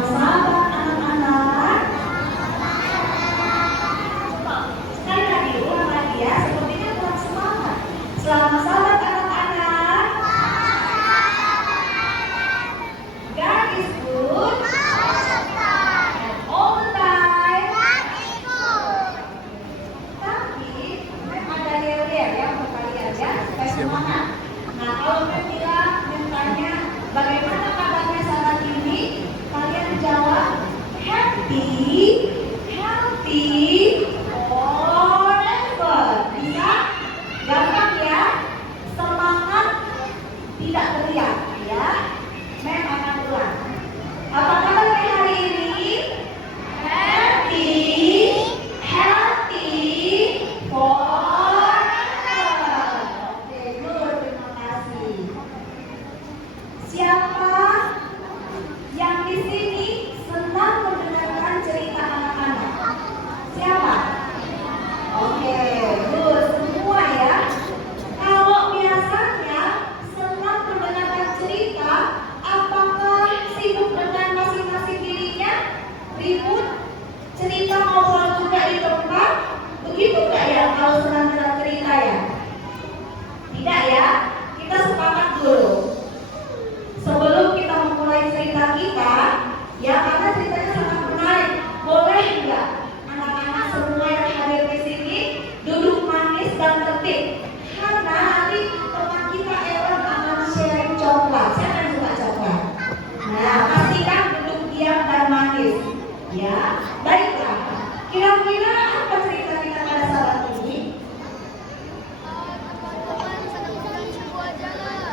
Selamat sahabat anak-anak. Sekali lagi, ulang lagi ya, sepertinya kurang semangat. Selamat sahabat anak-anak. God is good and all the time. Tapi ada yel-yel ya untuk kalian ya, supaya semangat. Nah, kalau tanya bagaimana kabarnya saat ini, kalian jawab happy, healthy, or never. Bisa? Gampang ya? Semangat, tidak teriak ya. Mem akan ulang. Apa kabarnya hari ini? Happy, healthy, forever. Oke, good, terima kasih. Siapa yang di sini senang mendengarkan cerita anak-anak? Siapa? Oke, good, semua ya. Kalau biasanya senang mendengarkan cerita, apakah sibuk dengan masing-masing dirinya? Ribut? Cerita ngobrol juga di tempat? Begitu nggak ya kalau senang dengar cerita ya? Tidak ya? Kita sepakat dulu. Sebelum kita memulai cerita kita, ya karena ceritanya sangat menarik, boleh nggak anak-anak semua yang hadir di sini duduk manis dan tertib? Karena nanti teman kita Aaron akan sharing coklat. Siapa yang suka coklat? Nah, pastikan duduk diam dan manis. Ya, baiklah. Kira-kira apa cerita kita pada saat ini? Teman-teman menemukan sebuah jalan.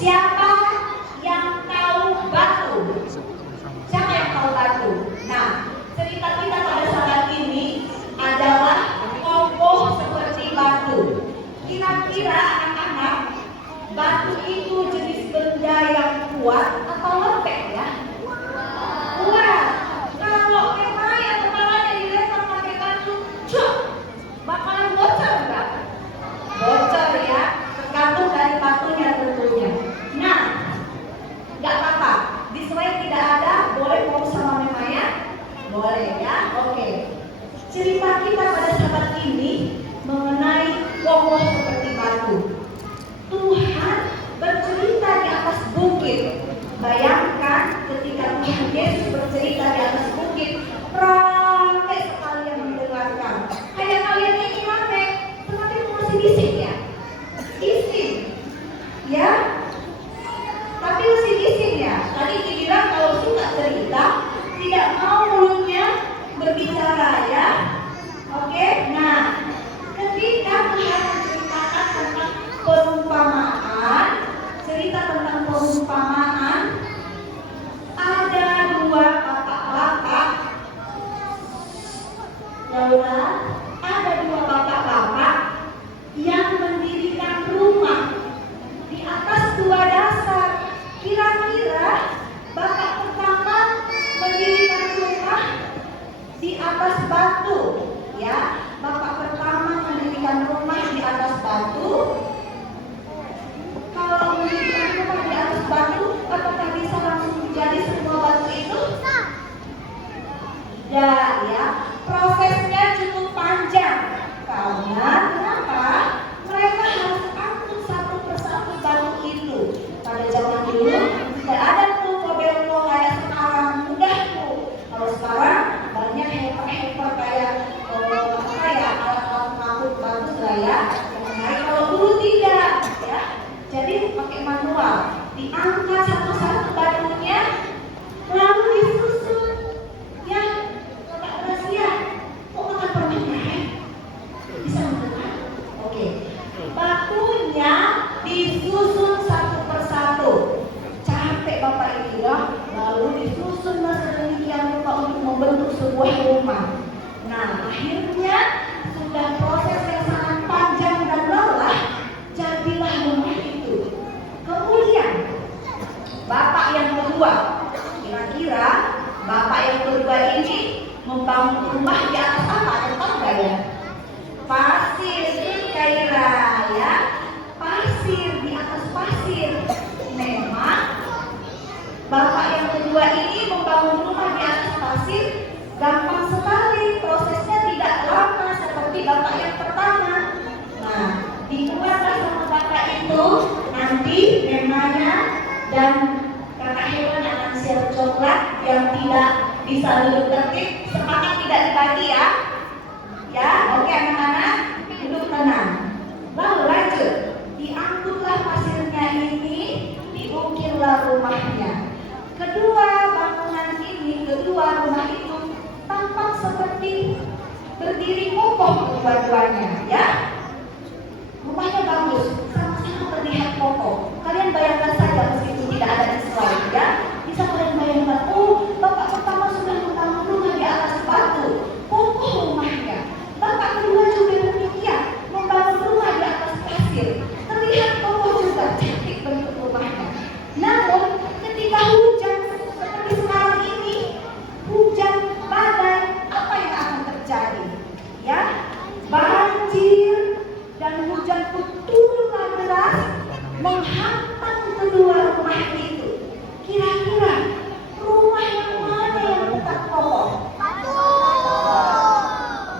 Siapa yang tahu batu? Siapa yang tahu batu? Nah, cerita kita pada saat ini adalah kokoh seperti batu. Kira-kira anak-anak, batu itu jenis benda yang kuat atau lembek ya? Kuat. Kalau kepala kepalanya dilempar pakai batu, cuk, bakalan bocor enggak? Bocor ya, tergantung dari batunya tentunya. Nah, nggak apa-apa. Di slide tidak ada, boleh mau sama memanya? Boleh ya, oke. Cerita kita pada saat ini mengenai kokoh seperti batu. Tuhan bercerita di atas bukit. Bayangkan ketika Tuhan Yesus bercerita di atas bukit, ramai sekali yang mendengarkan. Kayak kalian ini ramai, tetapi masih bising ya? Bising, ya? Tapi masih bising ya? Tadi dibilang kalau suka cerita, tidak mau mulutnya berbicara ya? Oke, nah ketika Tuhan menceritakan tentang perumpamaan, cerita tentang perumpamaan, ada dua bapak-bapak, ada dua bapak-bapak yang mendirikan rumah di atas dua dasar. Kira-kira bapak pertama mendirikan rumah di atas batu, ya. Bapak pertama mendirikan rumah di atas batu. Kalau mendirikan rumah di atas batu, apakah bisa langsung jadi semua batu itu? Tidak ya. Prosesnya cukup panjang. Karena kenapa? Mereka harus angkut satu persatu batu itu. Pada zaman dulu tidak ada tuh mobil-mobil kayak sekarang, mudah tuh. Kalau sekarang banyak helper-helper kayak alat-alat pengangkut batu lah ya. Kalau dulu tidak ya. Jadi pakai manual, diangkat satu-satu batunya, lalu disusun. Ya, Kak Rahasia, kok makan permennya? Bisa mendengar? Oke. Batunya disusun satu persatu. Capek Bapak ini ya, lalu disusun sedemikian rupa untuk membentuk sebuah rumah. Nah, akhirnya sudah proses yang sangat panjang dan lelah, jadilah rumah itu. Kemudian bapak yang kedua, kira-kira bapak yang kedua ini membangun rumah di atas apa? Ada tahu nggak ya? Pasir. kasih gampang sekali, prosesnya tidak lama seperti bapak yang pertama. Nah, dibuatlah sama bapak itu nanti memanya dan kakak hewan akan siap coklat yang tidak bisa duduk tertib. Sepakat tidak dibagi ya? Ya, oke anak-anak, duduk tenang. Lalu lanjut, diangkutlah pasirnya ini, diukirlah rumahnya. Kedua rumah itu tampak seperti berdiri kokoh kedua-duanya, ya. Rumahnya bagus, sama-sama terlihat kokoh. Kalian bayangkan saja meskipun tidak ada di slide, ya. Bisa kalian bayangkan, oh, bapak pertama sudah membangun rumah di atas batu, kokoh rumahnya. Bapak kedua juga demikian, membangun rumah di atas pasir, terlihat kokoh juga, cantik bentuk rumahnya. Namun ketika hujan seperti sekarang ini, hujan badai, apa yang akan terjadi? Ya, banjir dan hujan pun turunlah deras menghantam kedua rumah itu. Kira-kira rumah yang mana yang tetap kokoh?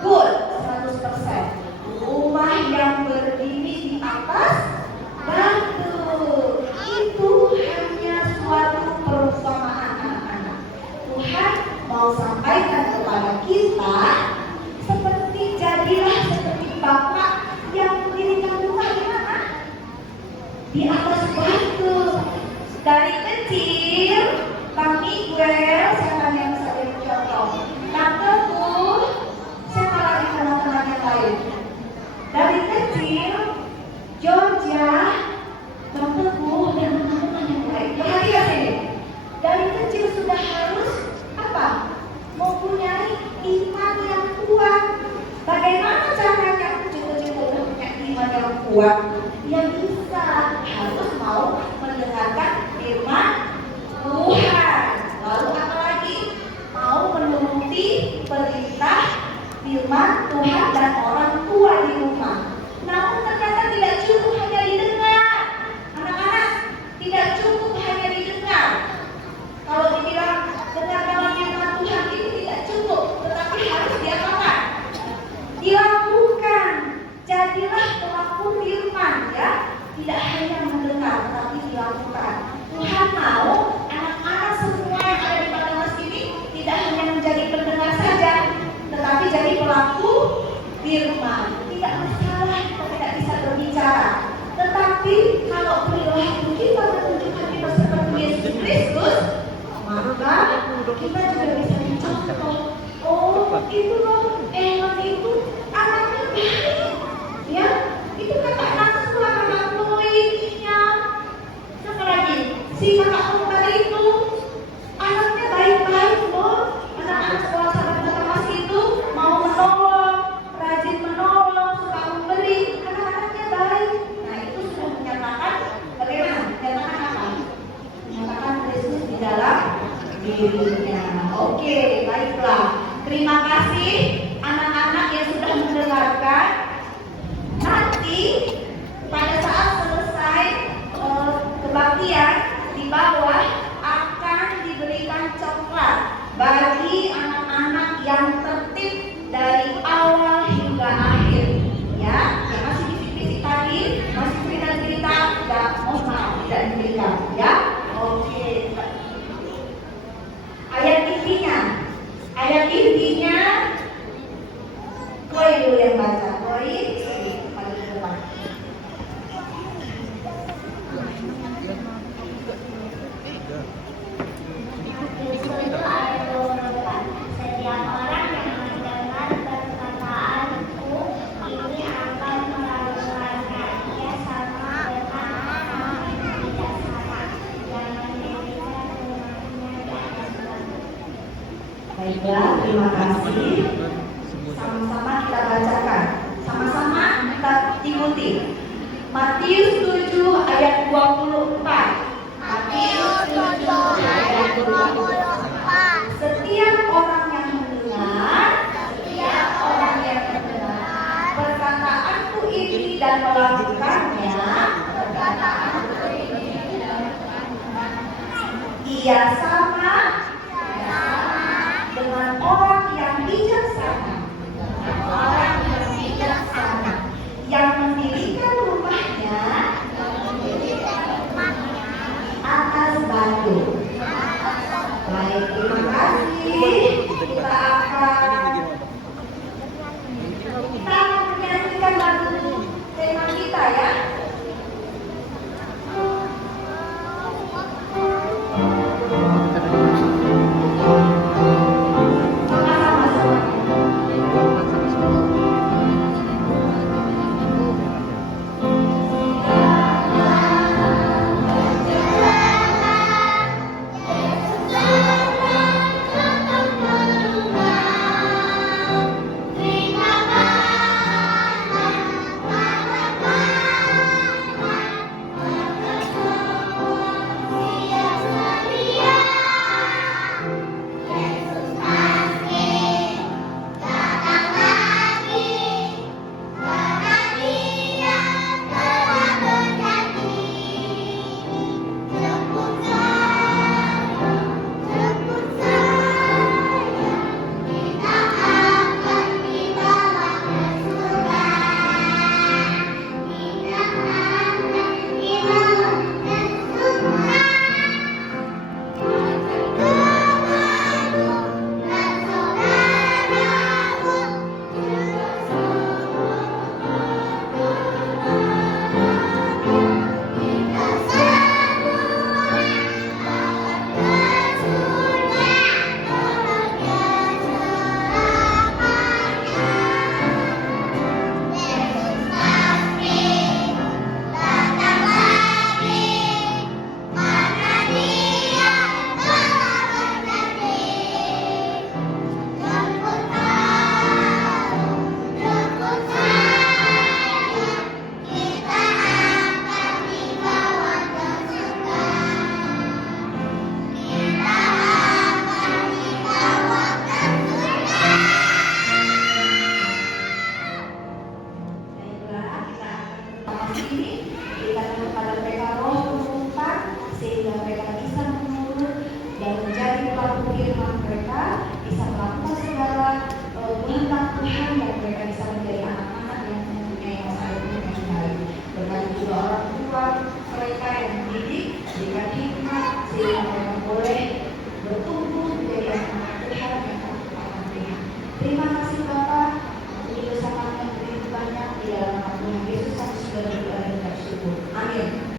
Good, 100%. Rumah yang berdiri di atas batu. Itu hanya suatu perumpamaan anak-anak. Tuhan mau sampaikan kepada kita jadilah seperti bapak yang mendirikan rumah di mana? Di atas batu. Dari kecil, Bang Miguel, siapa yang bisa beri contoh? Tanteku, siapa lagi teman-teman yang lain? Dari kecil, Georgia, tanteku dan teman-teman yang lain. Perhatikan sini. Dari kecil sudah harus apa? Mempunyai iman yang kuat. Bagaimana caranya cucu-cucu punya iman yang kuat? Yang bisa harus mau mendengarkan firman Tuhan. Lalu apa lagi? Mau menuruti perintah firman Tuhan dan orang tua di rumah. Namun ternyata tidak cukup hanya didengar. Anak-anak, tidak cukup hanya didengar. Kalau dibilang dengarkanlah firman Tuhan itu tidak cukup, tetapi harus diapakan? Dilakukan. Jadilah pelaku firman, ya. Tidak hanya mendengar, tetapi dilakukan. Tuhan mau anak-anak semua yang ada di Padamas ini tidak hanya menjadi pendengar saja, tetapi jadi pelaku firman. Tidak masalah kita tidak bisa berbicara, tetapi kalau perilaku kita menunjukkan kita seperti Yesus Kristus, maka kita juga bisa dicontoh. Oh, itu loh, Ellen itu anaknya baik, ya. Itu kakak Nasu, kakak Chloe-nya. Siapa lagi? Si kakak Umar itu anaknya baik-baik loh. Anak-anak sekolah sahabat Padamas itu mau menolong, rajin menolong, suka memberi. Anak-anaknya baik. Nah, itu sudah menyatakan bagaimana? Menyatakan apa? Menyatakan Kristus di dalam dirinya. Oke, baiklah. Terima kasih anak-anak yang sudah mendengarkan. Nanti pada saat selesai kebaktian di bawah akan diberikan coklat bagi anak-anak yang tertib dari awal hingga akhir. Ya, yang masih bisik-bisik tadi, masih cerita-cerita, ya mohon maaf tidak diberikan. Ya, oke. Ayat intinya Koi dulu yang baca. Koi paling depan. Setiap orang yang mendengar perkataanku ini akan melakukannya. Ia sama dengan orang yang tidak salah, yang mendirikan rumahnya di atas batu. Baiklah, terima kasih. Sama-sama kita bacakan. Sama-sama kita ikuti. Matius 7 ayat 24. Matius 7 ayat 24. Setiap orang yang mendengar perkataanku ini dan melakukannya, ia sama dengan Tuhan yang mereka bisa menjadi